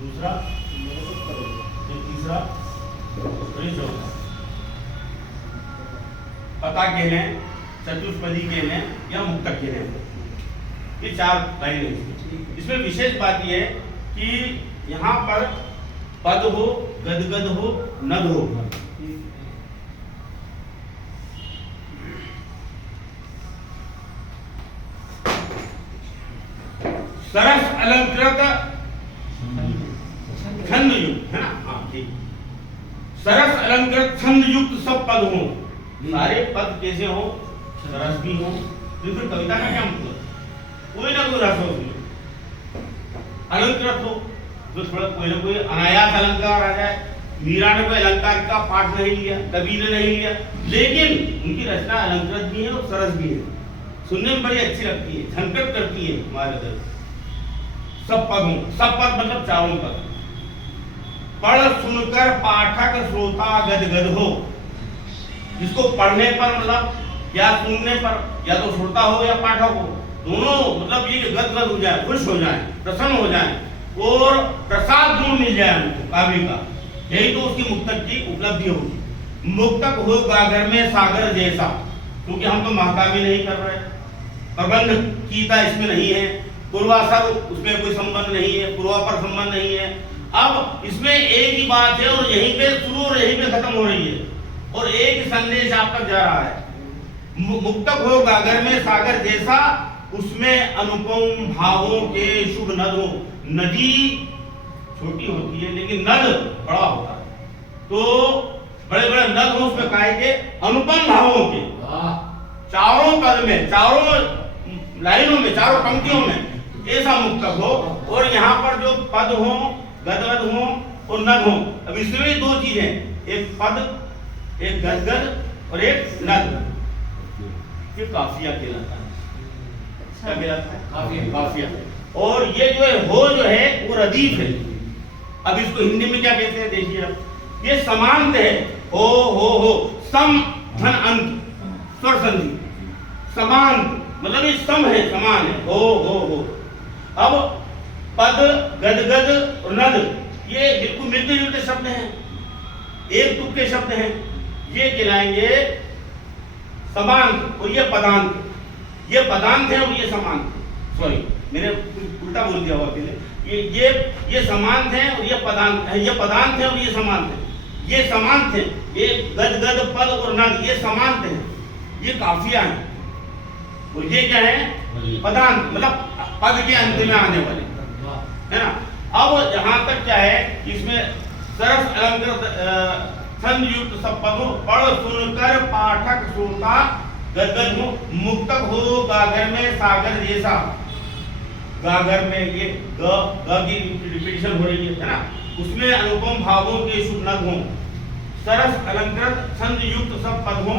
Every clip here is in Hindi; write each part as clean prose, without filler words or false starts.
दूसरा, फिर तीसरा, फिर चौथा। पता के हैं, चतुष्पदी के हैं या मुक्तक के हैं, ये 4 लाइन है। इसमें विशेष बात यह है कि यहाँ पर पद हो, गदगद हो, नद हो। सरस अलंकृत छंद युक्त है ना, हाँ ठीक। सरस अलंकृत छंद युक्त सब पद हो, सारे पद कैसे हो, सरस भी हो। फिर कविता का क्या मतलब, कोई ना कोई रस हो उसमें, अलंकृत हो तो थोड़ा कोई ना कोई अनायास अलंकार आ जाए। मीरा ने कोई अलंकार का पाठ नहीं लिया, कवि ने नहीं लिया, लेकिन उनकी रचना अलंकृत भी है और सरस भी है, सुनने में बड़ी अच्छी लगती है, झंकृत करती है हमारे दिल। सब पद हो, सब पद मतलब चारों पद। पढ़ सुनकर पाठक श्रोता गदगद हो, जिसको पढ़ने पर मतलब या सुनने पर, या तो श्रोता हो या पाठक हो, दोनों मतलब ये गदगद हो जाए, खुश हो जाए, प्रसन्न हो जाए और प्रसाद गुण मिल जाए उनको काव्य का। यही तो उसकी मुक्तक की उपलब्धि होगी। मुक्तक हो गागर में सागर जैसा, क्योंकि हम तो महाकाव्य नहीं कर रहे, प्रबंध गीता इसमें नहीं है, पूर्वासर उसमें कोई संबंध नहीं है, पूर्वापर संबंध नहीं है। अब इसमें एक ही बात है और यहीं पे शुरू और यहीं पे खत्म हो रही है और एक ही संदेश आप तक जा रहा है। मुक्तक हो गागर में सागर जैसा, उसमें अनुपम भावों के शुभ नद हो। नदी छोटी होती है लेकिन नद बड़ा होता है, तो बड़े बड़े नद हो उसमें काय के अनुपम भावों के, चारों पद में, चारों लाइनों में, चारों पंक्तियों में ऐसा मुक्तक हो। और यहाँ पर जो पद हो, गदगद हो और नद हो, अब इसमें 2 चीजें, एक पद, एक गदगद और एक नद, ये काफिया कहलाता है। क्या कहलाता है? काफिया। और ये जो है वो रदीफ है। अब इसको हिंदी में क्या कहते हैं देखिए, अब ये समांत है, हो सम धन अंत स्वर संधि, समांत मतलब ये सम है, समान है, हो। अब पद, गदगद और नद ये बिल्कुल मिलते जुलते शब्द हैं, एक तुक के शब्द हैं, ये कहलाएंगे समांत और ये पदांत। ये पदांत है और ये समांत, सॉरी मैंने उल्टा बोल दिया हुआ पहले। ये समांत है और ये पदांत है, ये पदांत है और ये समांत है, ये समांत है। ये गदगद पद और नद ये समांत है, ये काफिया है। और ये क्या है? पदांत, मतलब पद के अंत में आने वाले, है ना। अब यहाँ तक क्या है, इसमें सरस अलंकृत छंद युक्त सब पदों, पढ़ सुनकर पाठक श्रोता गदगद हो। मुक्तक हो गागर में सागर जैसा, गागर में ये ग की रिपीटिशन हो रही है ना, उसमें अनुपम भावों के शुभ नद हो। सरस अलंकृत छंद युक्त सब पद हो।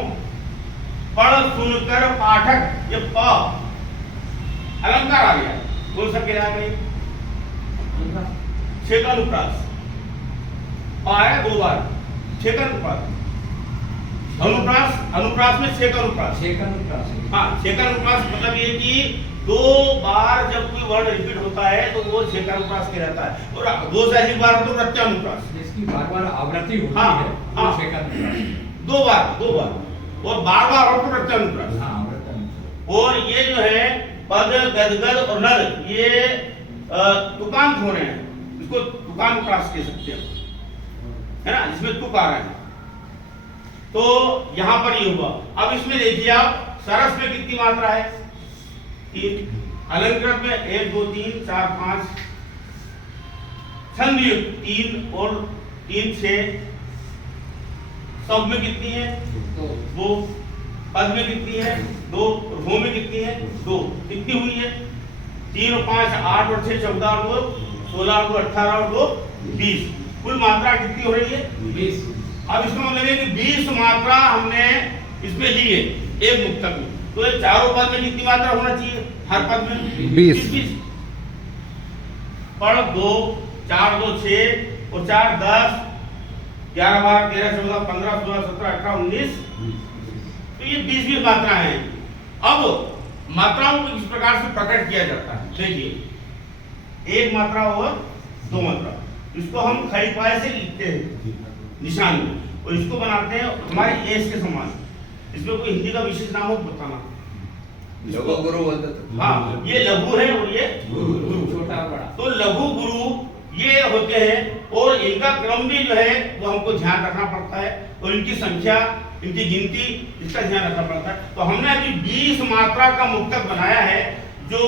पढ़ सुनकर पाठक, ये प अलंकार आ गया, कौन सा क्या आ गई? छेकानुप्रास आया 2 बार, छेकानुप्रास, अनुप्रास, अनुप्रास में छेकानुप्रास, हाँ छेकानुप्रास मतलब ये कि 2 बार जब कोई वर्ड रिपीट होता है तो वो छेकानुप्रास कहलाता है। और 2 से अधिक बार तो प्रत्यानुप्रास, जिसकी बार-बार आवृत्ति होती हाँ, है हाँ, वो छेकानुप्रास। 2 बार और बार-बार और तो प्रत्यानुप्रास। हाँ, और ये जो है पद, गदगद और नद ये तुकांत हो रहे हैं, इसको तुकानुप्रास कह सकते हैं, है ना, जिसमें तुक आ रहा है। तो यहां पर ये हुआ। अब इसमें देखिए आप, सरस में कितनी मात्रा है? 3, अलंकृत में 1 2 3 4 5, छंद युक्त 3 और 3 6, सब में कितनी है? 2, पद में कितनी है? 2, और हो में कितनी है? 2। कितनी हुई है? 3 और 5 8 और 6 14 और 2 16 और 2 18 और 2 20, कुल मात्रा कितनी हो रही है? 20। अब इसका मतलब है कि 20 मात्रा हमने इसमें ली है एक मुक्तक में, तो ये चारों पद में कितनी मात्रा होना चाहिए? हर पद में 20। पढ़ 2 4 2 6 और 4 10 11 12 13 14 15 16 17 18 19, तो ये 20 मात्रा है। अब मात्राओं को किस प्रकार से प्रकट किया जाता है देखिए, 1 मात्रा और 2 मात्रा। इसको हम खई पाए से लिखते हैं निशान में, और इसको बनाते हैं हमारे एस के समान। इसमें कोई हिंदी का विशेष नाम हो तो बताना। लघु गुरु बोलते थे। हाँ, ये लघु है और ये गुरु, छोटा बड़ा। तो लघु गुरु ये होते हैं, और इनका क्रम भी जो है वो हमको ध्यान रखना पड़ता है, और इनकी संख्या, इनकी गिनती, इसका ध्यान रखना पड़ता है। तो हमने अभी 20 मात्रा का मुक्तक बनाया है, जो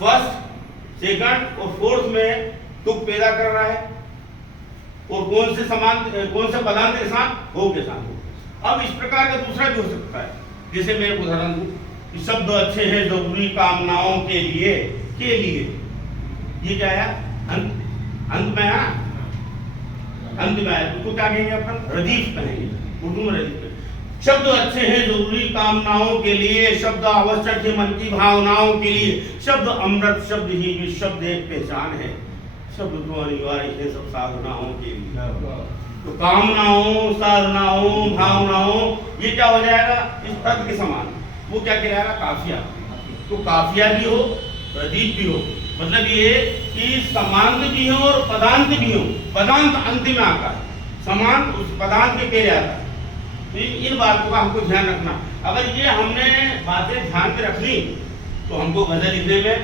फर्स्ट, सेकंड और फोर्थ में तुक पैदा कर रहा है, और कौन से पदांत के साथ, हो के साथ। अब इस प्रकार का दूसरा भी हो सकता है, जैसे मैं उदाहरण दूं कि शब्द अच्छे हैं जरूरी कामनाओं के लिए, ये क्या है, अंत में है, अंत में है, उसको क्या कहेंगे अपन, रदीफ कहेंगे, उर्दू में रदीफ कहेंगे। शब्द अच्छे हैं जरूरी कामनाओं के लिए, शब्द आवश्यक है मन की भावनाओं के लिए, शब्द अमृत, शब्द ही भी शब्द एक पहचान है, शब्द तो अनिवार्य है सब साधनाओं के लिए। तो कामनाओं, साधनाओं, भावनाओं, ये क्या हो जाएगा इस पद के समान, वो क्या कहलाएगा, काफिया। तो काफिया भी हो, रदीफ भी हो, मतलब ये कि समांत भी हो और पदांत भी हो। पदांत अंत में आता है, समांत उस पदांत के पहले आता है। तो इन बातों का हमको ध्यान रखना। अगर ये हमने बातें ध्यान में रख ली तो हमको गजल लिखने में,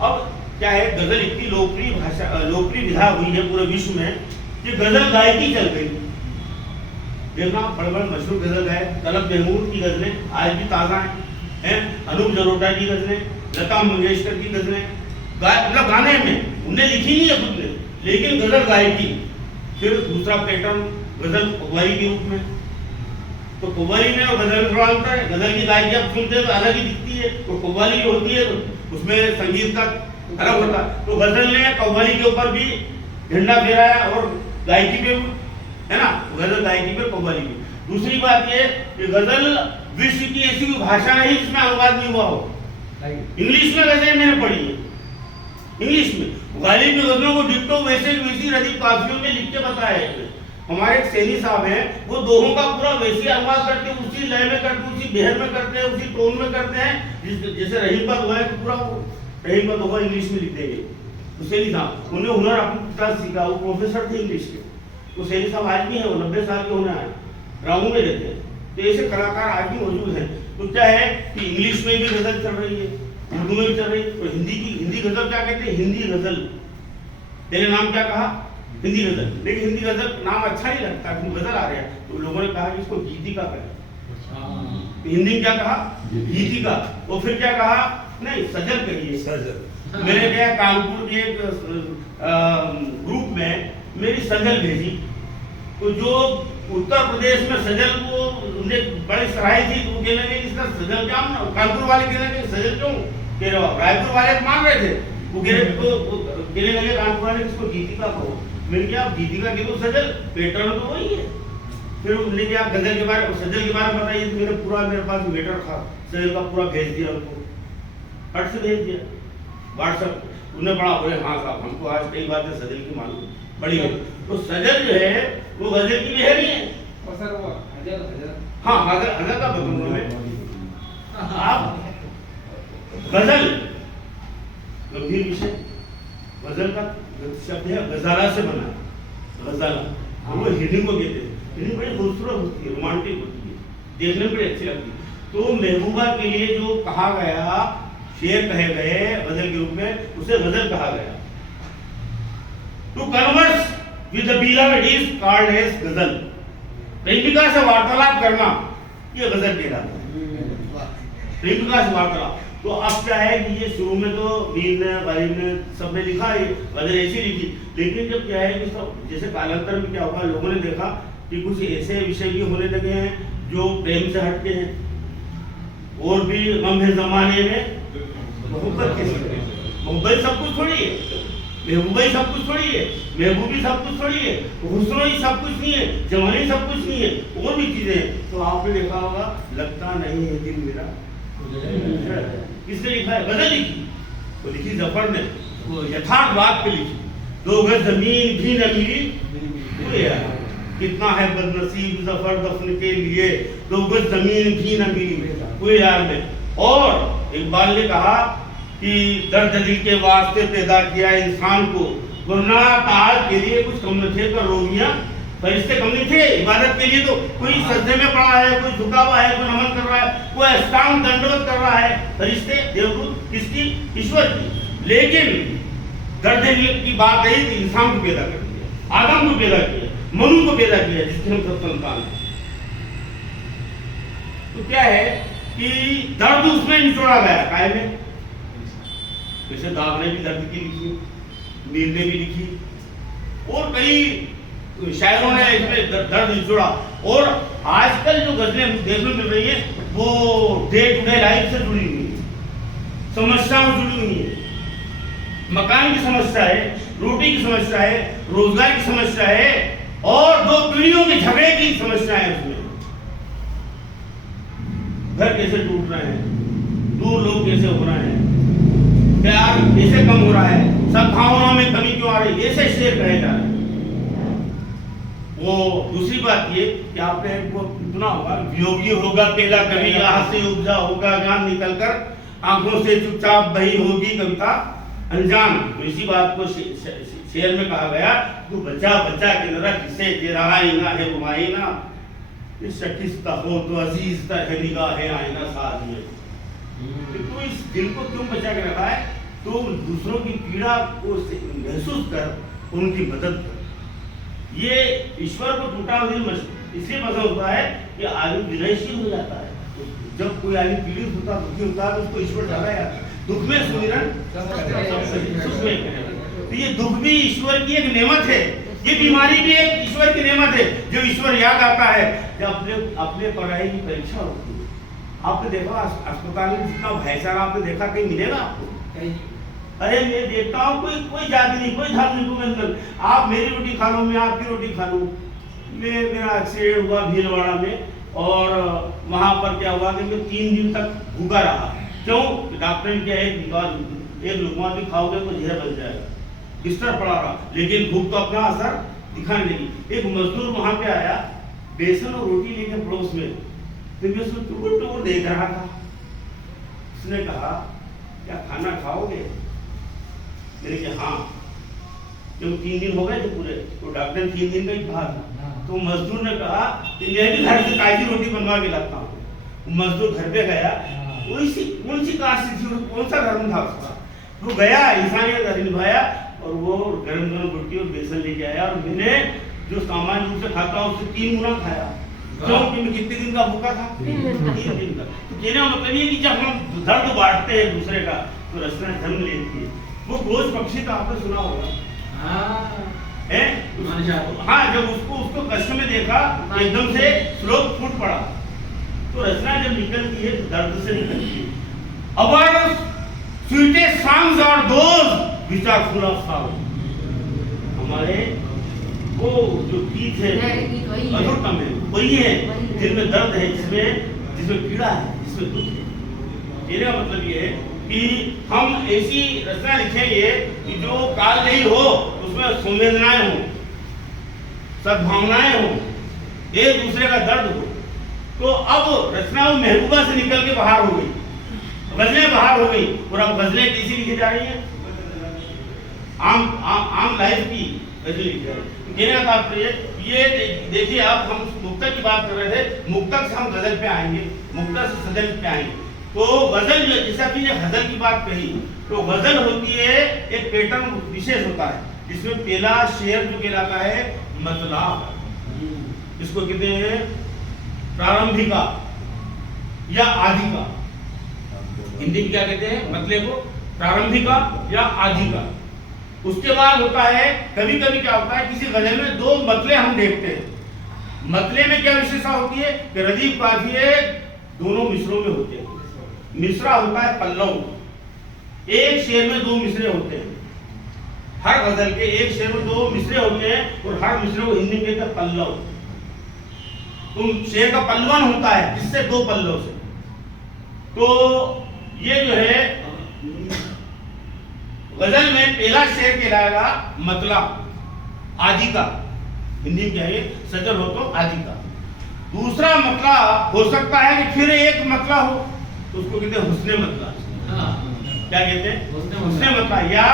अब क्या है, गजल इतनी लोकप्रिय भाषा, लोकप्रिय विधा हुई है पूरे विश्व में कि गजल गायकी चल गई। देखना, बड़े बड़े मशहूर गजल गाए, तलब महमूद की गजलें आज भी ताज़ा हैं, अनूप जलोटा की गजलें, लता मंगेशकर की गजलें, मतलब गाने में उनने लिखी नहीं है खुद ने, लेकिन गजल गायकी। फिर दूसरा पैटर्न गजल कव्वाली के रूप में। तो कव्वाली में और गजल में थोड़ा अंतर है। गजल की गायकी आप सुनते हैं तो अलग ही दिखती है, तो कव्वाली जो होती है उसमें संगीत का अलग होता है। तो गजल ने कव्वाली के ऊपर भी झंडा फहराया और गायकी पे, है ना, गजल गायकी पे, कव्वाली पे। दूसरी बात ये कि गजल विश्व की ऐसी कोई भाषा नहीं जिसमें अनुवाद नहीं हुआ हो। इंग्लिश में गजलें मैंने पढ़ी है, इंग्लिश में गालिब की गजलों को डिट्टो वैसे वैसी रदीफ काफियों में लिख के बताया है। हमारे एक सैनी साहब हैं, वो दोहों का पूरा वैसे अनुवाद करते हैं, उसी लय में करते हैं, उसी बेहर में करते हैं, उसी टोन में करते हैं। जैसे रहीम पद हुआ है तो पूरा रहीम पद हुआ इंग्लिश में लिख देंगे। तो सैनी साहब, उन्हें हुनर अपनी पिता सीखा, वो प्रोफेसर थे इंग्लिश के। तो सैनी साहब आज भी हैं, वो 90 साल के होने आए, रामू में रहते हैं। तो ऐसे कलाकार आज भी मौजूद हैं। तो क्या है कि इंग्लिश में भी गजल चल रही है, उर्दू में भी चल रही है, और हिंदी गजल क्या कहते हैं, हिंदी गजल। पहले नाम क्या कहा, हिंदी गजल। लेकिन हिंदी गजल नाम अच्छा नहीं लगता, गजल आ रहा है, तो लोगों ने कहा कि इसको गीतिका करें। तो हिंदी में क्या कहा, गीतिका। और फिर क्या कहा, नहीं सजल कहिए, सजल। मैंने क्या कानपुर के एक ग्रुप में मेरी सजल भेजी, तो जो उत्तर प्रदेश में सजल को उन्हें बड़ी सराहई थी, तो कहने लगे इसका सजल क्या, कानपुर वाले कहने लगे सजल क्यों कह रहे हो, रायपुर वाले मान रहे थे, वो कहने लगे कानपुर वाले किसको गीतिका कहो। मैंने क्या गीतिका की तो सजल पैटर्न तो वही है। फिर उन्होंने क्या गजल के बारे में, सजल के बारे में बताइए, तो मैंने पूरा, मेरे पास मैटर था सजल का, पूरा भेज दिया उनको, फट से भेज दिया व्हाट्सएप। उन्हें बड़ा बोले, हाँ साहब हमको आज कई बातें सजल की मालूम बड़ी है। तो सजल जो है वो गजल की बेहरी है। और सर वो हजर, हाँ हजर का बताऊंगा मैं। आप गजल गंभीर विषय, गजल का शब्द है गजाला से बना, गजाला। वो हिंदी को कहते हैं, हिंदी बड़ी खूबसूरत होती है, रोमांटिक होती है, देखने में बड़ी अच्छी लगती है। तो महबूबा के लिए जो कहा गया, शेर कहे गए गजल के रूप में, उसे गजल कहा गया। To converse with the beloved is called as गजल। प्रेमिका से वार्तालाप करना ये गजल कहलाता है, प्रेमिका से वार्तालाप। तो अब क्या है कि ये शुरू में तो मीर ने, गालिब ने, सबने लिखा है गजल ऐसी लिखी, लेकिन जब क्या है कि सब जैसे कालांतर में क्या हुआ, लोगों ने देखा कि कुछ ऐसे विषय भी होने लगे हैं जो प्रेम से हटके हैं, और भी गम है जमाने में मोहब्बत के, मोहब्बत सब कुछ थोड़ी है, महबूबा ही सब कुछ थोड़ी है, महबूबी सब कुछ थोड़ी है, हुस्न ही सब कुछ नहीं है, जवानी सब कुछ नहीं है, और भी चीजें हैं। तो आपने देखा होगा, लगता नहीं है दिल मेरा, किसने लिखा है, गजल लिखी, वो लिखी जफर ने, वो यथार्थ बात पे लिखी। 2 गज जमीन भी न मिली, कितना है बदनसीब जफर दफन के लिए, 2 गज जमीन भी न मिली कोई यार में। और इकबाल ने कहा कि दर्द दिल के वास्ते पैदा किया इंसान को, गुना ताज के लिए कुछ कम न थे, पर रोगियां फरिश्ते कम नहीं थे। इबादत के लिए तो कोई सजदे में पड़ा है, कोई झुका हुआ है, कोई नमन कर रहा है, कोई अष्टांग दंडवत कर रहा है। फरिश्ते देवदूत किसकी? ईश्वर की। लेकिन दर्द की बात है कि इंसान को पैदा कर दिया, आदम को पैदा किया, मनु को पैदा किया, जिसके हम सब संतान हैं। तो क्या है कि दर्द उसमें निचोड़ा गया काय में। जैसे दाग ने भी दर्द की लिखी, मीर ने भी लिखी, और कई शायरों ने इसमें दर्द निचोड़ा। और आजकल जो गजलें देखने मिल रही है वो डे टू डे लाइफ से जुड़ी हुई है, समस्याओं से जुड़ी हुई है। मकान की समस्या है, रोटी की समस्या है, रोजगार की समस्या है, और दो पीढ़ियों के झगड़े की समस्या है। उसमें घर कैसे टूट रहे हैं, दूर लोग कैसे हो रहे हैं, प्यार कैसे कम हो रहा है, सद्भावना में कमी क्यों आ रही है, ऐसे शेर कहे जा रहे हैं। वो दूसरी बात ये कि आपने वो सुना होगा, वियोगी होगा पहला कवि, यहाँ से उपजा होगा गान निकलकर, आंखों से चुपचाप बही होगी कविता अनजान। तो इसी बात को शेर में कहा गया, तू बच्चा बच्चा के नरक से तेरा आईना है घुमाईना, इस शकिस्ता हो तो अजीज तक है निगाह है आईना साथ में। तो इस दिल को क्यों बचा के रखा है? तो दूसरों की पीड़ा को महसूस कर, उनकी मदद कर। ये ईश्वर को टूटा हुआ दिल इसलिए पसंद होता है कि आदमी विनयशील हो जाता है। जब कोई आदमी पीड़ित होता है, दुखी होता है, तो उसको ईश्वर ज्यादा याद है। दुख में सुमिरन सुख में। तो ये दुख भी ईश्वर की एक नेमत है, ये बीमारी भी एक ईश्वर की नेमत है। जो ईश्वर याद आता है जब अपने पढ़ाई की परीक्षा होती है। आपने देखा अस्पताल में जितना भाईचारा आपने देखा कहीं मिलेगा आपको? अरे मैं देखता हूँ कोई जाति नहीं, कोई धर्म नहीं, कोई अंतर। आप मेरी रोटी खा लो, मैं आपकी रोटी खा लूँ। मेरा एक्सीडेंट हुआ भीलवाड़ा में, और वहाँ पर क्या हुआ कि मैं 3 दिन तक भूखा रहा। क्यों? डॉक्टर ने क्या एक लुकमा भी खाओगे तो जहर बन जाएगा, बिस्तर पड़ा रहा। लेकिन भूख तो अपना असर दिखाने लगी। एक मजदूर वहाँ पे आया, बेसन और रोटी लेकर पड़ोस में, तो मैं उसको टुकुर देख रहा था। उसने कहा, क्या खाना खाओगे? मैंने कहा हाँ। जब 3 दिन हो गए थे पूरे, तो डॉक्टर 3 दिन का ही कहा था। तो मजदूर ने कहा कि मैं भी घर से ताजी रोटी बनवा के लाता हूँ। मजदूर घर पे गया, कौन सी कास्ट थी, कौन सा धर्म था उसका, वो गया इंसानियत का निभाया, और वो गरम गरम रोटी और बेसन लेके आया। और मैंने जो सामान्य रूप से खाता हूँ उससे 3 गुना खाया। क्योंकि मैं कितने दिन का भूखा था? 3 दिन का। तो कहने का मतलब ये कि जब हम दर्द बांटते हैं दूसरे का, तो रचना जन्म लेती है। वो घोष पक्षी तो आपने सुना होगा, हाँ, जब उसको कष्ट में देखा, एकदम से श्लोक फूट पड़ा। तो रचना जब निकलती है तो दर्द से निकलती है। Our sweetest songs are those which are full of sorrow. हमारे वो जो गीत है मधुरतम है, वही है जिनमें दर्द है, जिसमें पीड़ा है, जिसमें दुख है। मेरा मतलब ये है कि हम ऐसी रचना लिखेंगे कि जो कालजयी हो, उसमें संवेदनाएं हो, सद्भावनाएं हो, एक दूसरे का दर्द हो। तो अब रचना वो महबूबा से निकल के बाहर हो गई, गजलें बाहर हो गई। और अब गजलें कैसी लिखी जा रही है? आम लाइफ की गजलें लिखी जा रही है। कहने का तात्पर्य ये देखिए, आप हम मुक्तक की बात कर रहे थे, मुक्तक से हम गजल पे आएंगे, मुक्तक से सजल पे आएंगे। तो गजल जो, जैसे आपने गजल की बात कही, तो गजल होती है एक पैटर्न विशेष होता है, जिसमें पहला शेर जो कहलाता है मतला, इसको कहते हैं प्रारंभिका या आदिका। हिंदी में क्या कहते हैं? मतले को प्रारंभिका या आदिका। उसके बाद होता है, कभी कभी क्या होता है, किसी गजल में 2 मतले हम देखते हैं। मतले में क्या विशेषता होती है कि रदीफ काफिये दोनों मिसरों में होते हैं। मिसरा होता है पल्लव, एक शेर में 2 मिसरे होते हैं। हर गजल के एक शेर में 2 मिसरे होते हैं, और हर मिसरे को हिंदी में कहते हैं पल्लव। तो शेर का पल्लवन होता है, जिससे 2 पल्लव से। तो ये जो है गजल में पहला शेर कहलाएगा मतला, आदि का। हिंदी में क्या है? सजल हो तो आदि का। दूसरा मतला हो सकता है कि फिर एक मतला हो, तो उसको कहते हैं हुस्ने मतला। क्या कहते हैं? हुस्ने मतला। या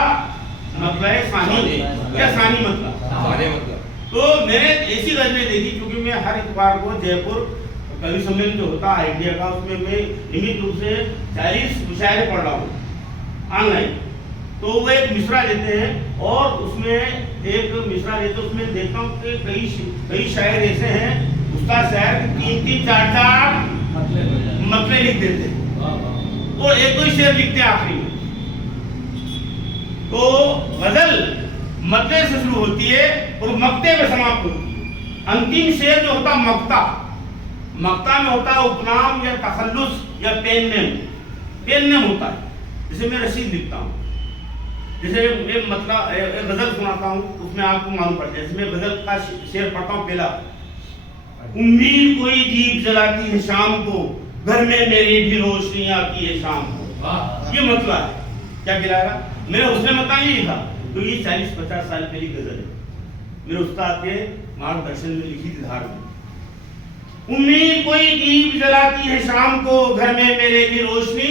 मतला है सानी या सानी मतला। सारे मतलब तो मैंने ऐसी गजलें देखी, क्योंकि मैं हर इतवार को जयपुर कवि सम्मेलन जो होता है आइडिया का, उसमें मैं नियमित रूप से 40 मुशायरे पढ़ रहा हूँ ऑनलाइन। तो वो एक मिसरा लेते हैं और उसमें एक मिसरा लेते हैं, उसमें देखता हूँ कि कई शायर ऐसे हैं उस्ताद शायर 3-3, 4-4 मतले लिख देते हैं और एक दो शेर लिखते हैं आखिरी में। तो गजल मतले से शुरू होती है और मक्ते में समाप्त होती है। अंतिम शेर जो होता है मक्ता में होता है उपनाम या तखल्लुस या पेन नेम होता है। जैसे मैं रशीद लिखता हूँ, जैसे मैं मतलब एक गजल सुनाता हूँ, उसमें आपको मालूम पड़ जाए। जैसे मैं गजल का शेर पढ़ता हूँ पहला, उम्मीद कोई दीप जलाती है शाम को, घर में मेरी भी रोशनी आती है शाम को। ये मतलब है क्या गिराया, मेरा उसने मतलब नहीं लिखा, तो ये 40-50 साल पहली गजल है मेरे उस्ताद के मार्गदर्शन में लिखी थी धार में। उम्मीद कोई दीप जलाती है शाम को, घर में मेरे भी रोशनी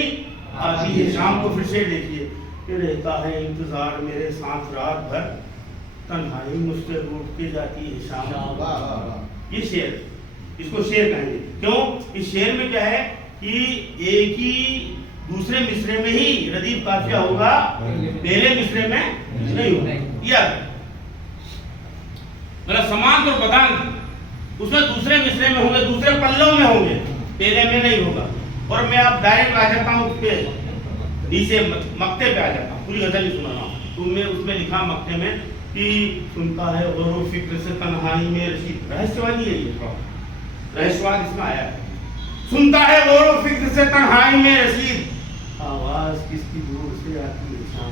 आती है शाम को। फिर शेर देखिए, कि रहता है इंतजार मेरे साथ रात भर, तन्हाई मुझसे रूठ के जाती है शाम। ये शेर, इसको शेर कहेंगे। क्यों? इस शेर में क्या है कि एक ही दूसरे मिसरे में ही रदीफ काफिया होगा, पहले मिसरे में नहीं होगा। याद मतलब समान और बदान उसमें दूसरे मिसरे में होंगे, दूसरे पल्लों में होंगे, पहले में नहीं होगा। और मैं अब डायरेक्ट आ जाता हूँ पे नीचे मक्ते पे आ जाता हूँ, पूरी गजल ही सुना रहा हूँ। तो मैं उसमें लिखा मक्ते में कि सुनता है और फिक्र से तन्हाई में रशीद, रहस्यवादी है ये, रहस्यवाद इसमें आया है। सुनता है और फिक्र से तन्हाई में रशीद, आवाज किसकी दूर से आती है शाम,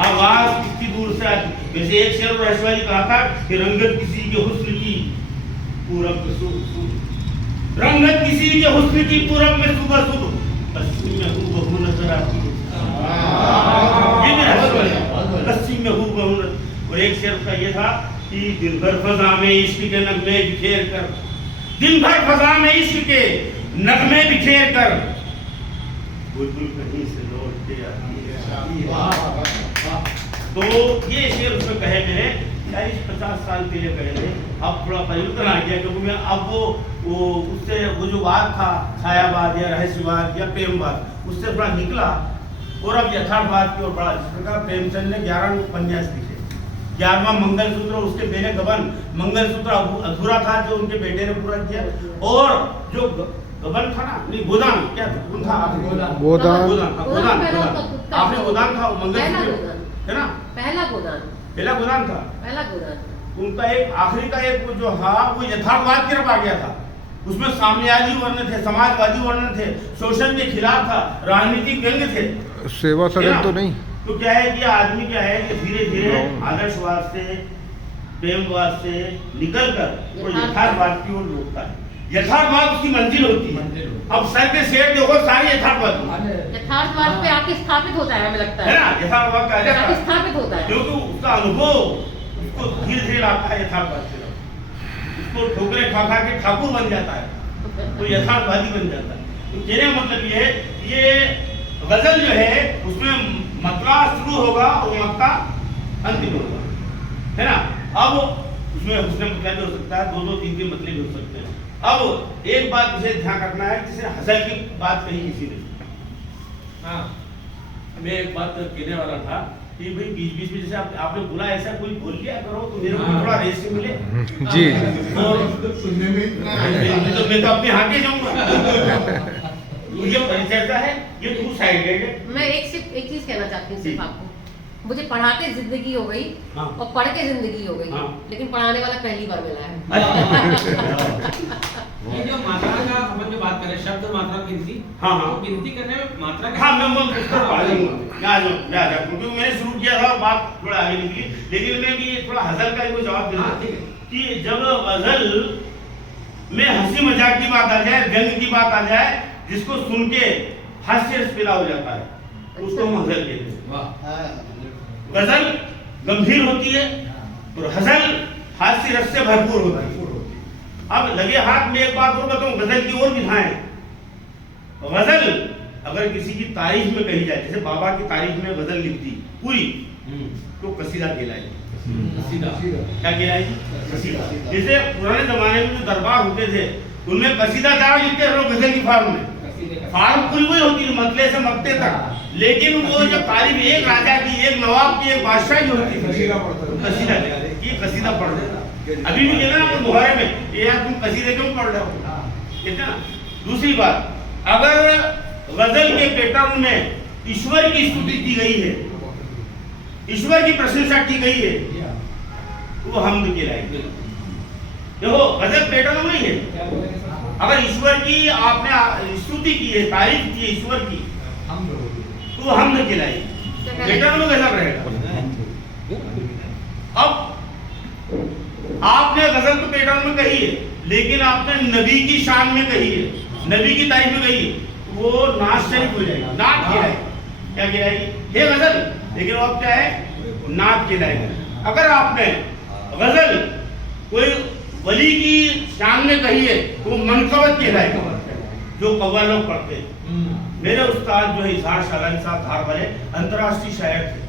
आवाज कितनी दूर से आती। जैसे एक शेर रहस्यवादी कहा था कि रंगत किसी के हुस्न की पूरब में सुबह, रंगत किसी के हुस्न की पूरब में सुबह सुबह, पश्चिम में हूबहू नजर आती है। ये मेरा रहस्यवादी, पश्चिम में हूबहू। और एक शेर का ये था कि दिन भर फजा में इश्क के नगमे बिखेर कर, दिन भर फजा में इश्क के नगमे बिखेर कर, बुलबुल कहीं से लौट के आती है। तो ये शेर उसमें कहे मेरे 40-50 साल पहले कहे थे। अब थोड़ा परिवर्तन आ गया, क्योंकि मैं अब वो उससे वो जो वाद था छायावाद या रहस्यवाद या प्रेमवाद, उससे थोड़ा निकला और अब यथार्थवाद की ओर बढ़ा। जिस प्रकार प्रेमचंद ने 11 उपन्यास लिखे, 11वां मंगलसूत्र और उसके पहले गबन। मंगलसूत्र अधूरा था जो उनके बेटे ने पूरा किया, और जो गबन था ना, नहीं गोदान, क्या था कौन था? गोदान आपने गोदान था मंगलसूत्र है ना, पहला गोदान था। उनका एक आखिरी का एक जो था वो यथार्थवाद की तरफ आ गया था। उसमें साम्यवादी वर्ण थे, समाजवादी वर्ण थे, शोषण के खिलाफ था, राजनीतिक व्यंग्य थे, सेवा सदन तो नहीं। तो क्या है कि आदमी क्या है कि धीरे धीरे आदर्शवाद से प्रेमवाद से निकल कर वो यथार्थवाद की ओर लौटता है। यथार्थवाद उसकी मंजिल होती है। अब सर के शेर देखो सारे यथार्थवाद पे आके स्थापित होता है, हमें लगता है ना, यथार्थवाद का आके स्थापित होता है, क्योंकि उसका अनुभव उसको धीरे धीरे लाता है यथार्थवाद की तरफ। उसको ठोकरे खा खा के ठाकुर बन जाता है, तो यथार्थवादी बन जाता है। तो कहने का मतलब ये है, ये गजल जो है उसमें मतला शुरू होगा और मक्ता अंतिम होगा, है ना। अब उसमें उसने मतलब भी हो सकता है, 2-2, 3-3 मतलब भी हो सकते हैं। अब एक बात मुझे ध्यान रखना है, जिसे हसल की बात कही किसी ने। हाँ, मैं एक बात कहने वाला था कि भाई बीच में जैसे आपने बोला ऐसा कोई बोल लिया करो तो मेरे को थोड़ा रेस्ट मिले। जी सुनने में तो मैं तो अपने हाथे जाऊंगा। ये परिचर्चा है, ये टू साइडेड है। मैं एक चीज कहना चाहती हूँ सिर्फ आपको, मुझे पढ़ा के जिंदगी हो गई और पढ़ के जिंदगी हो गई, लेकिन पढ़ाने वाला पहली बार मिला है। ये जो मात्रा का अपन जो बात करें, शब्द मात्रा गिनती, हाँ गिनती करने में मात्रा हाँ मैं उसको पढ़ लूंगा, क्योंकि मैंने शुरू किया था बात थोड़ा आगे निकली, लेकिन मैं भी थोड़ा हजल का ही जवाब देना कि जब गजल में हंसी मजाक की बात आ जाए, व्यंग की बात आ जाए, जिसको सुन के हास्य पैदा हो जाता है, उसको हम गजल कहते हैं। गजल गंभीर होती है और हजल हास्य रस से भरपूर होती है। अब लगे हाथ में एक बात और बताऊं, गजल की और विधाएं। गजल अगर किसी की तारीफ में कही जाए, जैसे बाबा की तारीफ में गजल लिख दी पूरी, तो कसीदा कहलाएगी। सीधा क्या कहलाएगी? कसीदा। जैसे पुराने जमाने में जो दरबार होते थे उनमें कसीदा चार लिखते हैं लोग गजल की फार्म में, फार्म पूरी वही होती है मतले से मक्ते तक, लेकिन वो जब तारीफ एक राजा की, एक नवाब की, एक बादशाह की होती थी, कसीदा पढ़ता था। कसीदा ये कसीदा पढ़ रहे, अभी भी कहते हैं ना मुहारे में, ये यार तुम कसीदे क्यों पढ़ रहे हो, कहते हैं ना। दूसरी बात, अगर गजल के पैटर्न में ईश्वर की स्तुति की गई है, ईश्वर की प्रशंसा की गई है, तो वो हमद कहलाएगी। देखो गजल पैटर्न वही है, अगर ईश्वर की आपने स्तुति की है, तारीफ की है ईश्वर की, तो वो हमद कहलाएगी। पैटर्न में कैसा रहेगा? अब आपने गजल तो पैटर्न में कही है, लेकिन आपने नबी की शान में कही है, नबी की तारीफ में कही है, वो नात शरीफ हो जाएगी, नात कहलाएगी। क्या कहलाएगी? ये गजल, लेकिन वो अब क्या है? नात कहलाएगी। अगर आपने गजल कोई वली की शान में कही है, तो वो मनकबत कहलाएगा, जो कव्वा लोग पढ़ते हैं। मेरे उस्ताद जो है इजहार शालानी साहब धार वाले, अंतर्राष्ट्रीय शायर थे,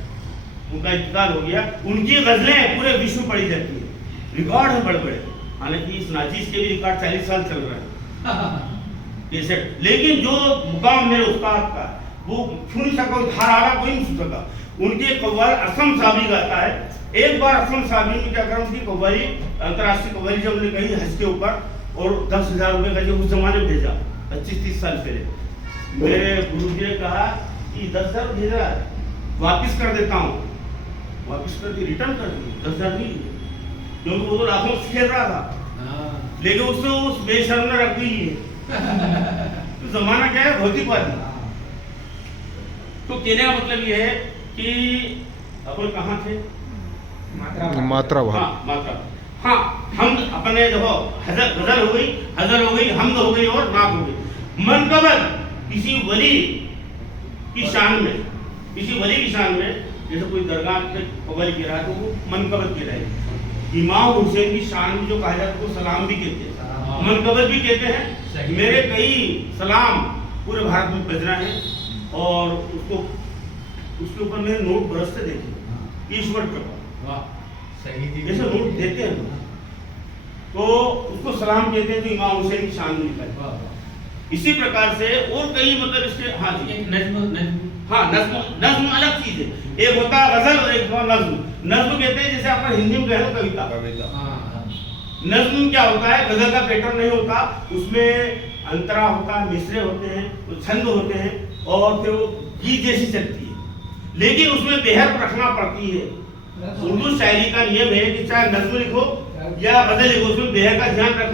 उनका इंतकाल हो गया। उनकी गजलें पूरे विश्व में पढ़ी जाती है, रिकॉर्ड है बड़े बड़े, हालांकि इस नाचीज के भी रिकॉर्ड 40 साल चल रहा है ये, लेकिन जो मुकाम मेरे उस्ताद का वो छू नहीं सका, धार आगा कोई नहीं छू सका। उनके कव्वाल असम साहबी गाता है। एक बार असम साहबी ने क्या करा, उनकी कव्वाली, अंतर्राष्ट्रीय कव्वाली जब उन्हें कही हज के ऊपर, और 10,000 रुपए का जो उस जमाने में भेजा 25-30 साल पहले, मेरे गुरु जी ने कहा कि 10,000 भेजा है, वापिस कर देता हूँ, वापिस कर दी, रिटर्न कर दी, 10,000 नहीं, क्योंकि वो तो लाखों से खेल रहा था, लेकिन उसने उस बेशर्म ने रख दी है। तो जमाना क्या है? भौतिकवादी। तो कहने का मतलब ये है कि अपन कहाँ थे? मात्रा हाँ, मात्रा। हाँ, हम अपने देखो गजल हो गई, हजल हो गई, हमद हो गई और नात हो गई। मनकबत किसी वली की शान में, किसी वली की शान में, जैसे कोई दरगाह पे कव्वाली कह रहा है तो वो मनकबत कहलाएगी। इमाम हुसैन की शान में जो कहा जाता है वो सलाम भी कहते हैं, मनकबत भी कहते हैं। मेरे कई सलाम पूरे भारत में बज रहे हैं, और उसके ऊपर मैंने नोट बरसते देखे, ईश्वर कृपा, जैसे नोट देते हैं तो उसको सलाम कहते हैं, जो इमाम हुसैन की शान में लिखा है। इसी प्रकार से और कई मतलब इसके, हाँ जी, हाँ, नज्म अलग चीज है, एक होता है गजल और एक होता नज्म। नज्म कहते हैं जैसे अपन हिंदी में कह लो कविता। नज्म क्या होता है? गजल का पैटर्न नहीं होता, उसमें अंतरा होता है, मिसरे होते हैं, छंद होते हैं, और फिर वो गीत जैसी चलती है, लेकिन उसमें बेहद रखना पड़ती है। उर्दू शायरी का नियम है कि चाहे नज्म लिखो या गजल लिखो, उसमें बेहद का ध्यान रखना